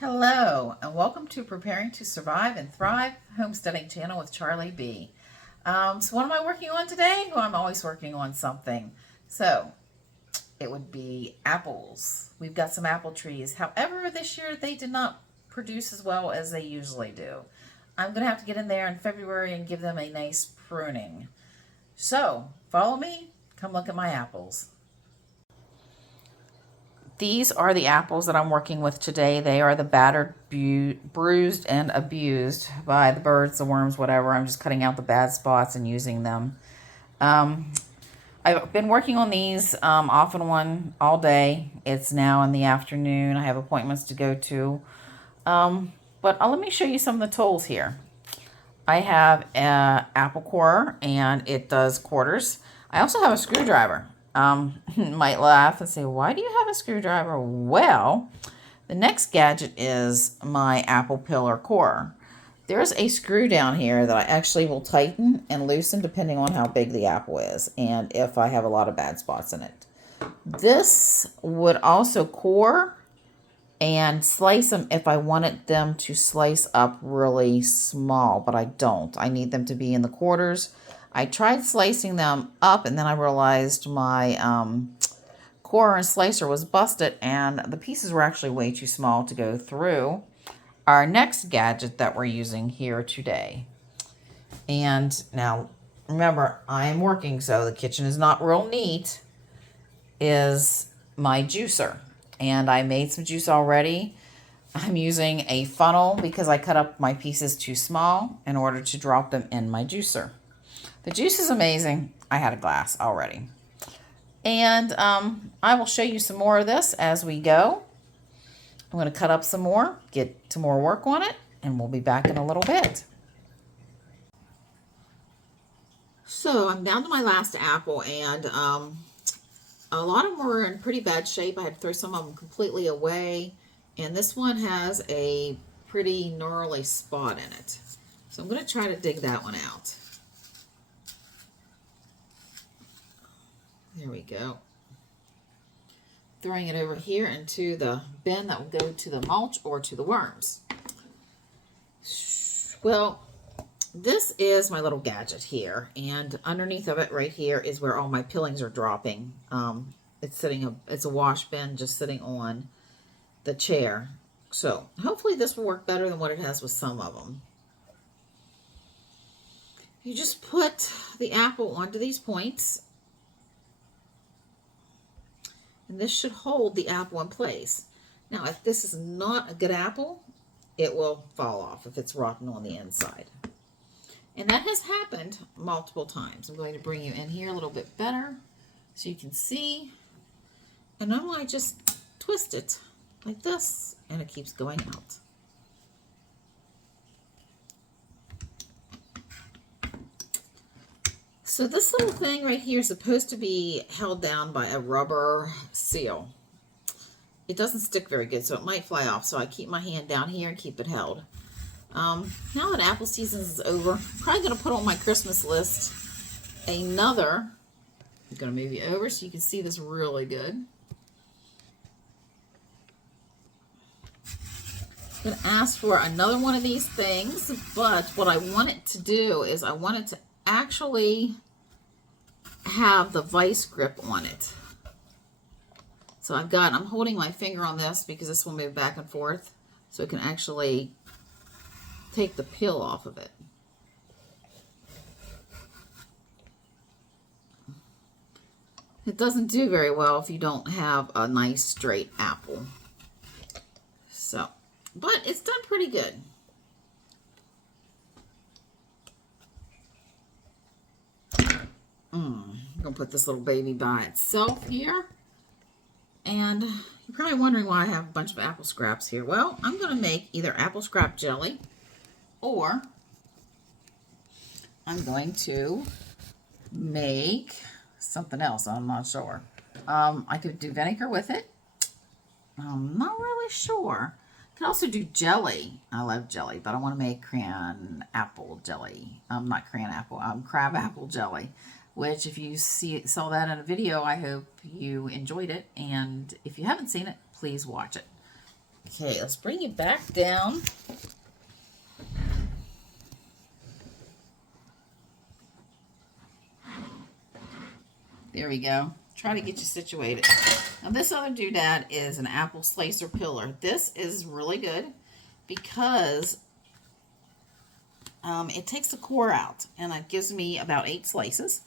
Hello, and welcome to Preparing to Survive and Thrive Homesteading Channel with Charlie B. So what am I working on today? Well, I'm always working on something. So it would be apples. We've got some apple trees. However, this year they did not produce as well as they usually do. I'm going to have to get in there in February and give them a nice pruning. So follow me. Come look at my apples. These are the apples that I'm working with today. They are the battered, bruised, and abused by the birds, the worms, whatever. I'm just cutting out the bad spots and using them. I've been working on these off and on all day. It's now in the afternoon. I have appointments to go to. But let me show you some of the tools here. I have an apple corer, and it does quarters. I also have a screwdriver. Might laugh and say, why do you have a screwdriver? Well, the next gadget is my apple pillar corer. There's a screw down here that I actually will tighten and loosen depending on how big the apple is and if I have a lot of bad spots in it. This would also core and slice them if I wanted them to slice up really small, but I don't. I need them to be in the quarters. I tried slicing them up, and then I realized my corer and slicer was busted, and the pieces were actually way too small to go through our next gadget that we're using here today. And now, remember, I'm working, so the kitchen is not real neat, is my juicer. And I made some juice already. I'm using a funnel because I cut up my pieces too small in order to drop them in my juicer. The juice is amazing. I had a glass already. And I will show you some more of this as we go. I'm going to cut up some more, get to more work on it, and we'll be back in a little bit. So I'm down to my last apple, and a lot of them were in pretty bad shape. I had to throw some of them completely away, and this one has a pretty gnarly spot in it. So I'm going to try to dig that one out. There we go. Throwing it over here into the bin that will go to the mulch or to the worms. Well, this is my little gadget here, and underneath of it right here is where all my peelings are dropping. It's a wash bin just sitting on the chair. So hopefully this will work better than what it has with some of them. You just put the apple onto these points, and this should hold the apple in place. Now, if this is not a good apple, it will fall off if it's rotten on the inside. And that has happened multiple times. I'm going to bring you in here a little bit better so you can see. And I'm going to just twist it like this, and it keeps going out. So this little thing right here is supposed to be held down by a rubber seal. It doesn't stick very good, so it might fly off. So I keep my hand down here and keep it held. Now that apple season is over, I'm probably going to put on my Christmas list another. I'm going to move you over so you can see this really good. I'm going to ask for another one of these things, but what I want it to do is I want it to actually have the vice grip on it. So I'm holding my finger on this because this will move back and forth so it can actually take the peel off of it. It doesn't do very well if you don't have a nice straight apple. So, but it's done pretty good. I'm going to put this little baby by itself here. And you're probably wondering why I have a bunch of apple scraps here. Well, I'm going to make either apple scrap jelly, or I'm going to make something else. I'm not sure. I could do vinegar with it. I'm not really sure. I could also do jelly. I love jelly, but I want to make crayon apple jelly. Crab apple jelly. Which, if you saw that in a video, I hope you enjoyed it. And if you haven't seen it, please watch it. Okay, let's bring you back down. There we go. Try to get you situated. Now this other doodad is an apple slicer pillar. This is really good because it takes the core out, and it gives me about 8 slices.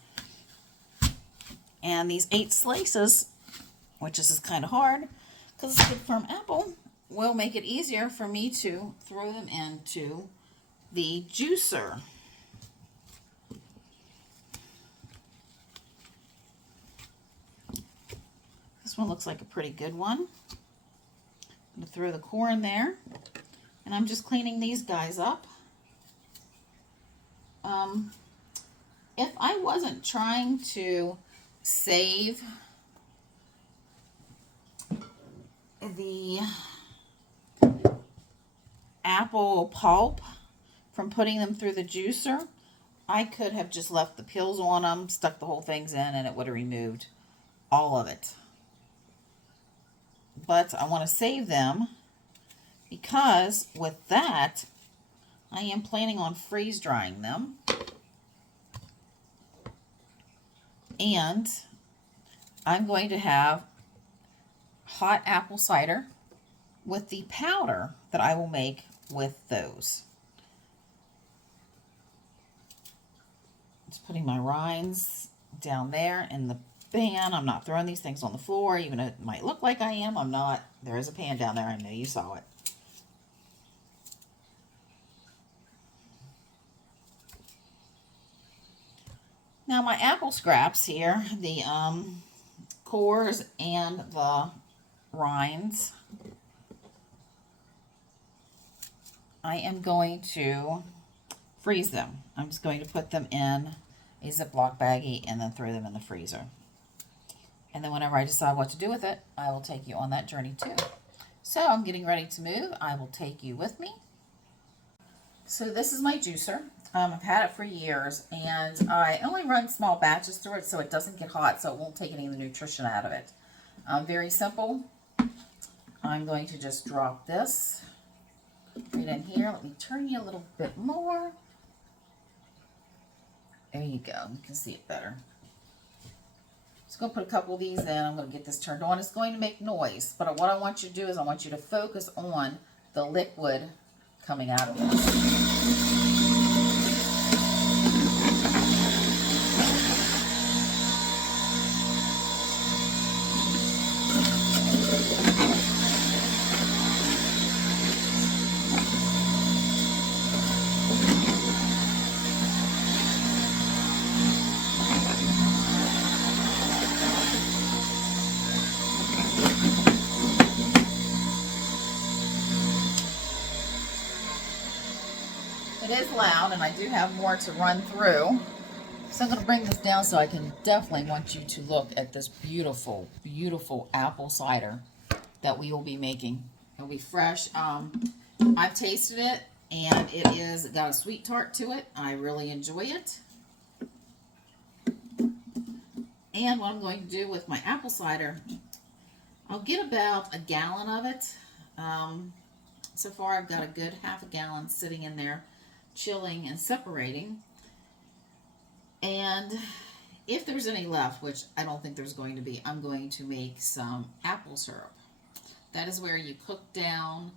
And these 8 slices, which is kind of hard because it's a good firm apple, will make it easier for me to throw them into the juicer. This one looks like a pretty good one. I'm going to throw the core in there, and I'm just cleaning these guys up. If I wasn't trying to save the apple pulp from putting them through the juicer, I could have just left the peels on them, stuck the whole things in, and it would have removed all of it. But I want to save them because with that, I am planning on freeze drying them. And I'm going to have hot apple cider with the powder that I will make with those. Just putting my rinds down there in the pan. I'm not throwing these things on the floor, even though it might look like I am. I'm not. There is a pan down there. I know you saw it. Now my apple scraps here, the cores and the rinds, I am going to freeze them. I'm just going to put them in a Ziploc baggie and then throw them in the freezer. And then whenever I decide what to do with it, I will take you on that journey too. So I'm getting ready to move. I will take you with me. So this is my juicer. I've had it for years, and I only run small batches through it so it doesn't get hot, so it won't take any of the nutrition out of it. Very simple. I'm going to just drop this right in here. Let me turn you a little bit more. There you go. You can see it better. Just going to put a couple of these in. I'm going to get this turned on. It's going to make noise, but what I want you to do is I want you to focus on the liquid coming out of this. It is loud, and I do have more to run through. So I'm going to bring this down so I can definitely want you to look at this beautiful, beautiful apple cider that we will be making. It'll be fresh. I've tasted it, and it got a sweet tart to it. I really enjoy it. And what I'm going to do with my apple cider, I'll get about a gallon of it. So far I've got a good half a gallon sitting in there, chilling and separating. And if there's any left, which I don't think there's going to be, I'm going to make some apple syrup. That is where you cook down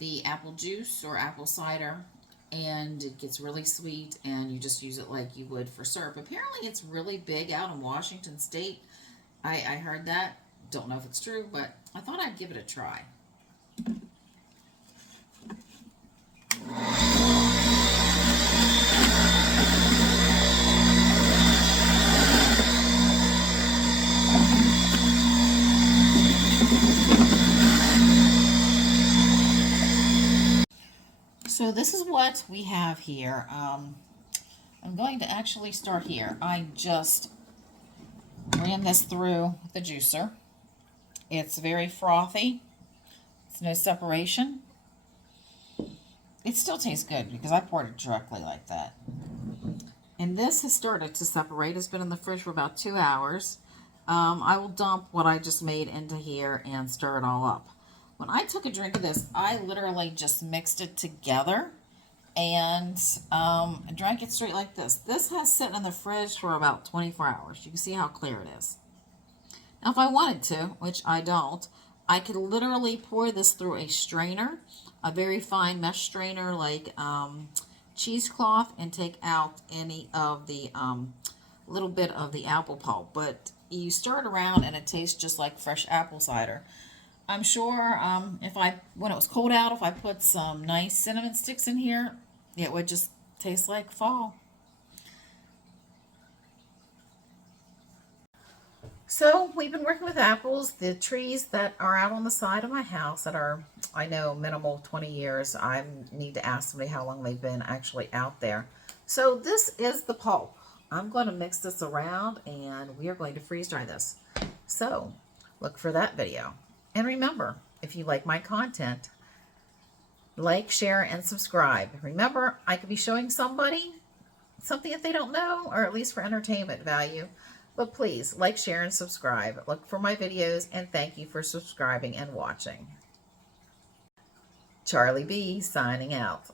the apple juice or apple cider, and it gets really sweet, and you just use it like you would for syrup. Apparently it's really big out in Washington State. I heard that. Don't know if it's true, but I thought I'd give it a try. So this is what we have here. I'm going to actually start here. I just ran this through the juicer. It's very frothy. It's no separation. It still tastes good because I poured it directly like that. And this has started to separate. It's been in the fridge for about 2 hours. I will dump what I just made into here and stir it all up. When I took a drink of this, I literally just mixed it together and drank it straight like this. This has sat in the fridge for about 24 hours. You can see how clear it is. Now, if I wanted to, which I don't, I could literally pour this through a strainer, a very fine mesh strainer like cheesecloth, and take out any of the little bit of the apple pulp. But you stir it around and it tastes just like fresh apple cider. I'm sure when it was cold out, if I put some nice cinnamon sticks in here, it would just taste like fall. So we've been working with apples. The trees that are out on the side of my house that are, I know, minimal 20 years. I need to ask somebody how long they've been actually out there. So this is the pulp. I'm going to mix this around and we are going to freeze dry this. So look for that video. And remember, if you like my content, like, share, and subscribe. Remember, I could be showing somebody something that they don't know, or at least for entertainment value. But please, like, share, and subscribe. Look for my videos, and thank you for subscribing and watching. Charlie B signing out.